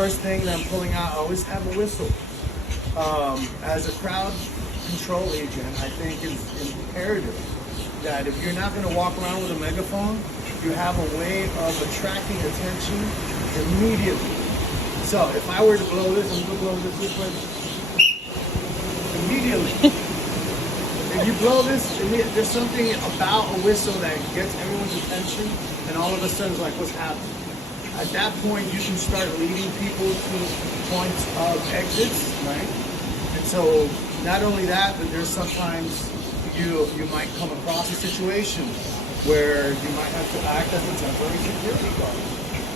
first thing that I'm pulling out, I always have a whistle. As a crowd control agent, I think it's imperative that if you're not going to walk around with a megaphone, you have a way of attracting attention immediately. So if I were to blow this, I'm going to blow this way. Immediately. If you blow this, there's something about a whistle that gets everyone's attention, and all of a sudden it's like, what's happening? At that point, you can start leading people to points of exits, right? And so not only that, but there's sometimes you might come across a situation where you might have to act as a temporary security guard,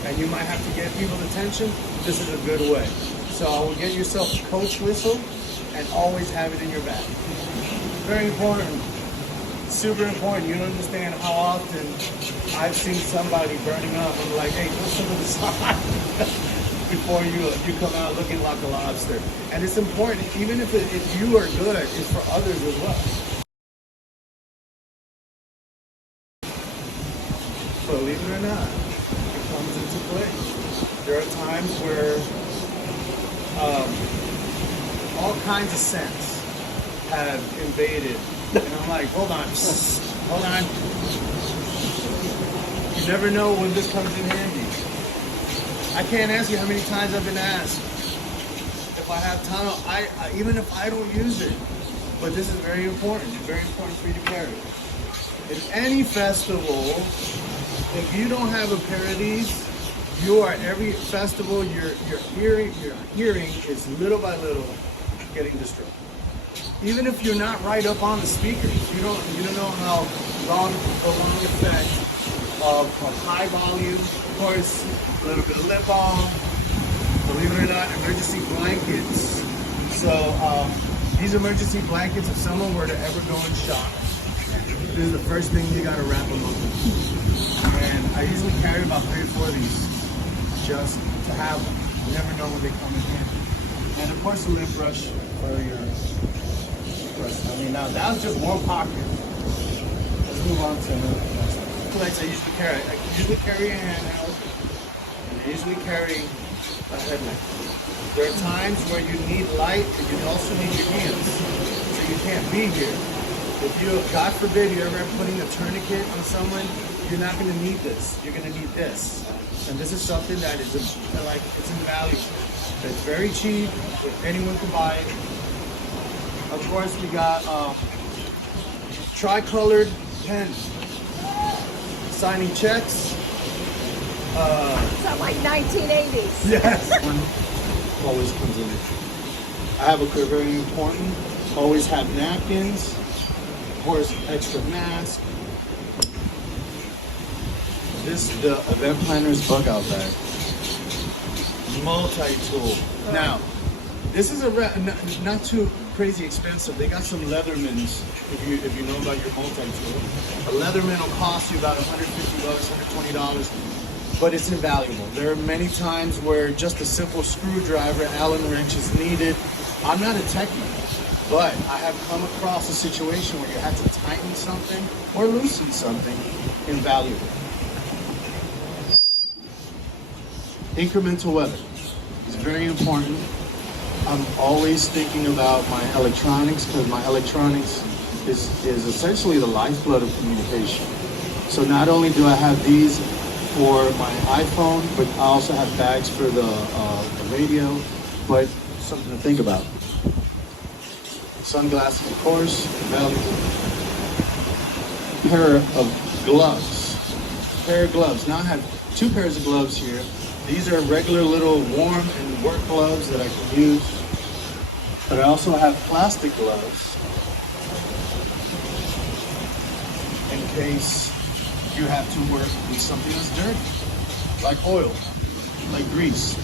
and you might have to get people's attention. This is a good way. So I will get yourself a coach whistle and always have it in your bag. Very important. Super important. You don't understand how often I've seen somebody burning up. I'm like, hey, put some of this on before you come out looking like a lobster. And it's important, even if you are good, it's for others as well. Believe it or not, it comes into play. There are times where all kinds of scents have invaded. And I'm like, hold on. You never know when this comes in handy. I can't ask you how many times I've been asked if I have tunnel, even if I don't use it. But this is very important. It's very important for you to carry. In any festival, if you don't have a pair of these, you are every festival your hearing is little by little getting destroyed. Even if you're not right up on the speakers, you don't know how long effect of high volume, of course, a little bit of lip balm, believe it or not, emergency blankets. So these emergency blankets, if someone were to ever go in shock, this is the first thing you gotta wrap them up with. And I usually carry about 3 or 4 of these just to have them. You never know when they come in handy. And of course, a lip brush for your brush. I mean, now that was just one pocket. Let's move on to the next one. Lights I usually carry. I usually carry a handheld, and I usually carry a headlamp. There are times where you need light, but you also need your hands. So you can't be here. If you, God forbid, you're ever putting a tourniquet on someone, you're not going to need this. You're going to need this. And this is something that is like, it's invaluable. It's very cheap. Anyone can buy it. Of course, we got tri-colored pen. Signing checks. Sound like 1980s. Yes. One always comes in it. I have a very important. Always have napkins. Of course, extra mask. This is the event planner's bug out bag. Multi-tool. Now, this is not too crazy expensive. They got some Leathermans if you know about your multi-tool. A Leatherman will cost you about $150, $120, but it's invaluable. There are many times where just a simple screwdriver, Allen wrench is needed. I'm not a techie, but I have come across a situation where you have to tighten something or loosen something invaluable. Incremental weather is very important. I'm always thinking about my electronics because my electronics is essentially the lifeblood of communication. So not only do I have these for my iPhone, but I also have bags for the radio, but something to think about. Sunglasses, of course, valuable. Pair of gloves. Pair of gloves. Now I have 2 pairs of gloves here. These are regular little warm and work gloves that I can use. But I also have plastic gloves in case you have to work with something that's dirty, like oil, like grease,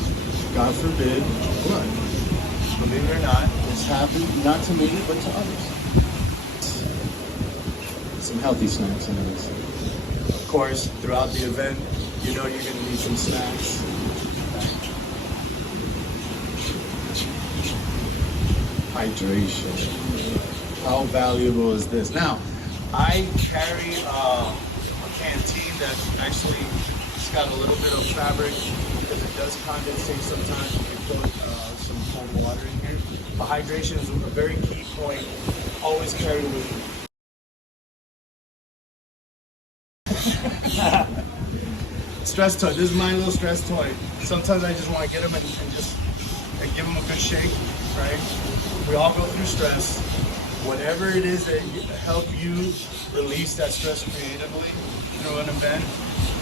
God forbid, blood. Believe it or not, it's happened not to me, but to others. Some healthy snacks in this. Of course, throughout the event, you know you're gonna need some snacks. Hydration. How valuable is this? Now, I carry a Canteen that's actually It's got a little bit of fabric because it does condensate sometimes if you put some cold water in here. But hydration is a very key point. Always carry with you. Stress toy. This is my little stress toy. Sometimes I just want to get them and just give them a good shake, right? We all go through stress. Whatever it is that help you release that stress creatively through an event,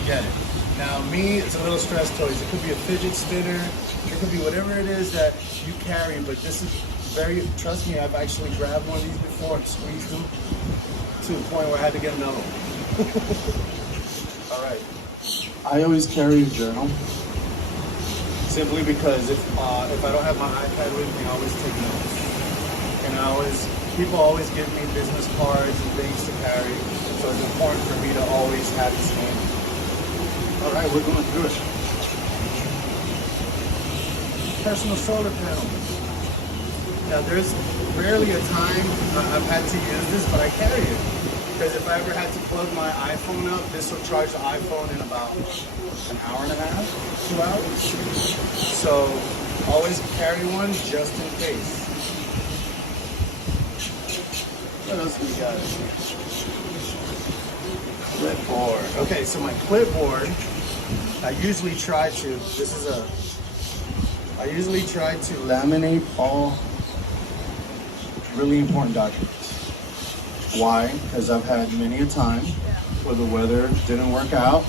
get it. Now me, it's a little stress toys. It could be a fidget spinner. It could be whatever it is that you carry, but this is very, trust me, I've actually grabbed one of these before and squeezed them to the point where I had to get another one. All right. I always carry a journal simply because if I don't have my iPad with me, I always take notes. And people always give me business cards and things to carry, so it's important for me to always have this handy. All right, we're going through it. Personal solar panel. Now there's rarely a time I've had to use this, but I carry it. Because if I ever had to plug my iPhone up, this will charge the iPhone in about an hour and a half, 2 hours. So always carry one just in case. What else do we got? Clipboard. Okay, so my clipboard, I usually try to laminate all really important documents. Why? Because I've had many a time where the weather didn't work out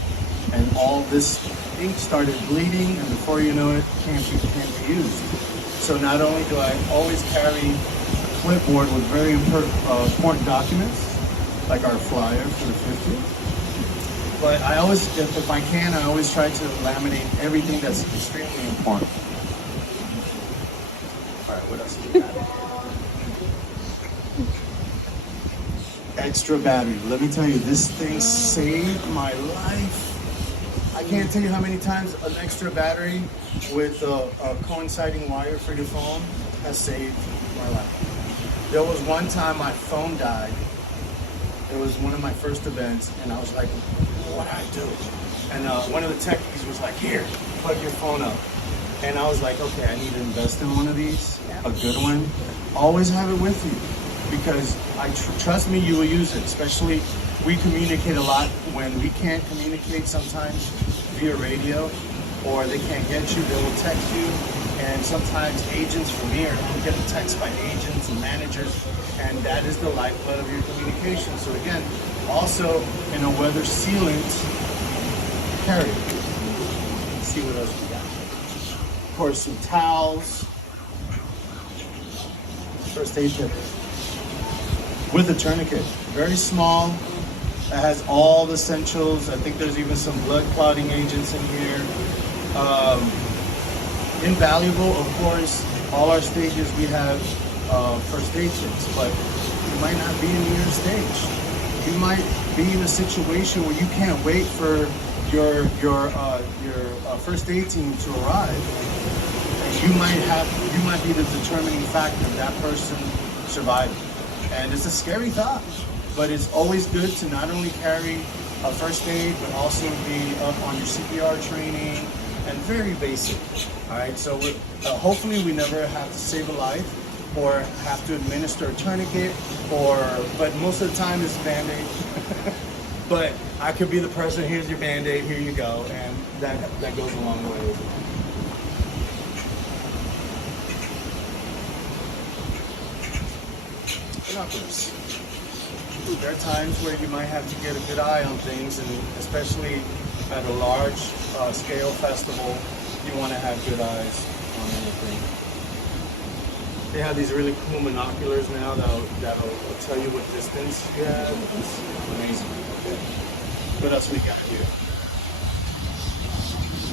and all this ink started bleeding, and before you know it, can't be used. So not only do I always carry a clipboard with very important documents, like our flyer for the 50th, but I always, if I can, I always try to laminate everything that's extremely important. All right, what else do we have? Extra battery. Let me tell you, this thing saved my life. I can't tell you how many times an extra battery with a coinciding wire for your phone has saved my life. There was one time my phone died. It was one of my first events, and I was like, what do I do? And one of the techies was like, here, plug your phone up. And I was like, okay, I need to invest in one of these, a good one. Always have it with you. Because trust me, you will use it. Especially, we communicate a lot when we can't communicate sometimes via radio, or they can't get you, they will text you. And sometimes agents from here will get a text by agents and managers, and that is the lifeblood of your communication. So again, also in a weather sealant, carry it. Let's see what else we got. Of course, some towels, first aid kit. With a tourniquet, very small. It has all the essentials. I think there's even some blood clotting agents in here. Invaluable, of course. All our stages we have first aid kits, but you might not be in your stage. You might be in a situation where you can't wait for your first aid team to arrive. And you might be the determining factor of that person surviving. And it's a scary thought, but it's always good to not only carry a first aid, but also be up on your CPR training and very basic. All right, so hopefully we never have to save a life or have to administer a tourniquet, but most of the time it's Band-Aid. But I could be the person, here's your Band-Aid, here you go, and that goes a long way. Binoculars. There are times where you might have to get a good eye on things, and especially at a large scale festival, you want to have good eyes on anything. They have these really cool monoculars now that'll tell you what distance you have. It's amazing. What else we got here?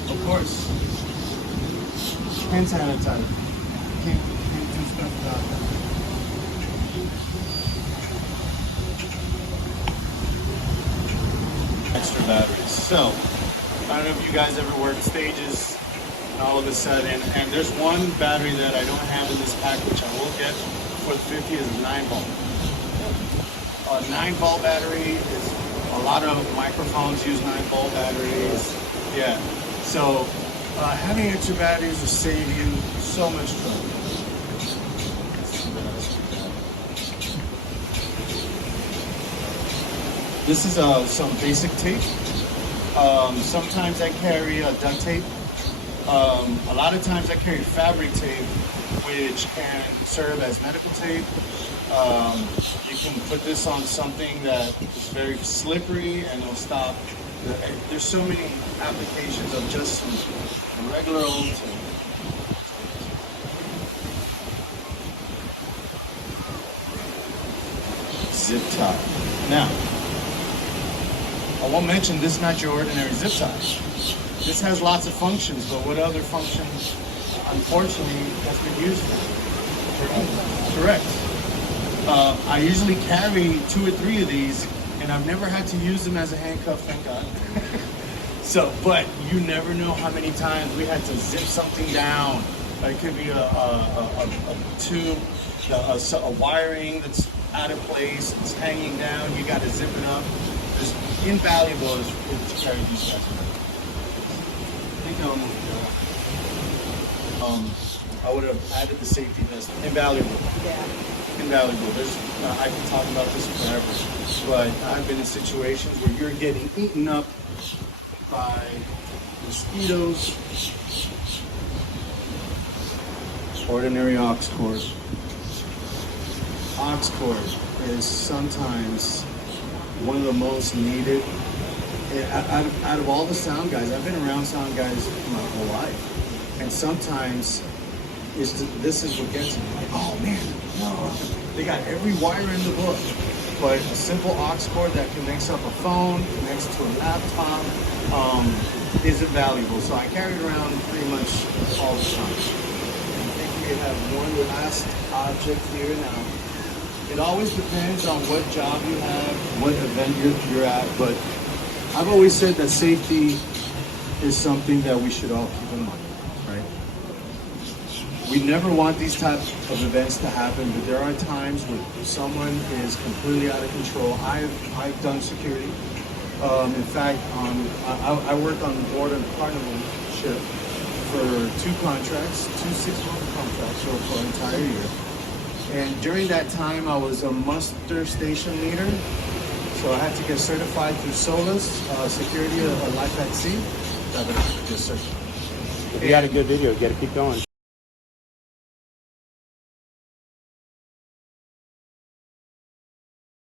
Of course, hand sanitizer. Can't do stuff without that. Extra batteries. So, I don't know if you guys ever worked stages and all of a sudden, and there's one battery that I don't have in this pack, which I will get for the 50, is a 9-volt. A 9-volt battery is, a lot of microphones use 9-volt batteries. Yeah. So having extra batteries will save you so much trouble. This is some basic tape. Sometimes I carry duct tape. A lot of times I carry fabric tape, which can serve as medical tape. You can put this on something that is very slippery and it'll stop. There's so many applications of just some regular old tape. Zip tie. Now, I won't mention this is not your ordinary zip tie. This has lots of functions, but what other functions, unfortunately, has been used for? Correct. I usually carry 2 or 3 of these, and I've never had to use them as a handcuff, thank God. So, but you never know how many times we had to zip something down. It could be a tube, a wiring that's out of place, it's hanging down, you got to zip it up. It's invaluable to carry these guys. I would have added the safety vest. Invaluable. Yeah. Invaluable. I can talk about this forever, but I've been in situations where you're getting eaten up by mosquitoes. Ordinary aux cord. Aux cord is sometimes one of the most needed. Out of all the sound guys, I've been around sound guys my whole life, and sometimes this is what gets me. Like, oh man, no, they got every wire in the book, but a simple aux cord that connects up a phone, connects to a laptop, is invaluable. So I carry it around pretty much all the time. I think we have one last object here now. It always depends on what job you have, what event you're at, but I've always said that safety is something that we should all keep in mind, right? We never want these types of events to happen, but there are times when someone is completely out of control. I've done security. In fact, I worked on board a Carnival ship for 2 contracts, 2 6-month contracts for an entire year. And during that time, I was a muster station leader. So I had to get certified through SOLAS, security, a life at sea. Yes, sir. If you got a good video, you got to keep going.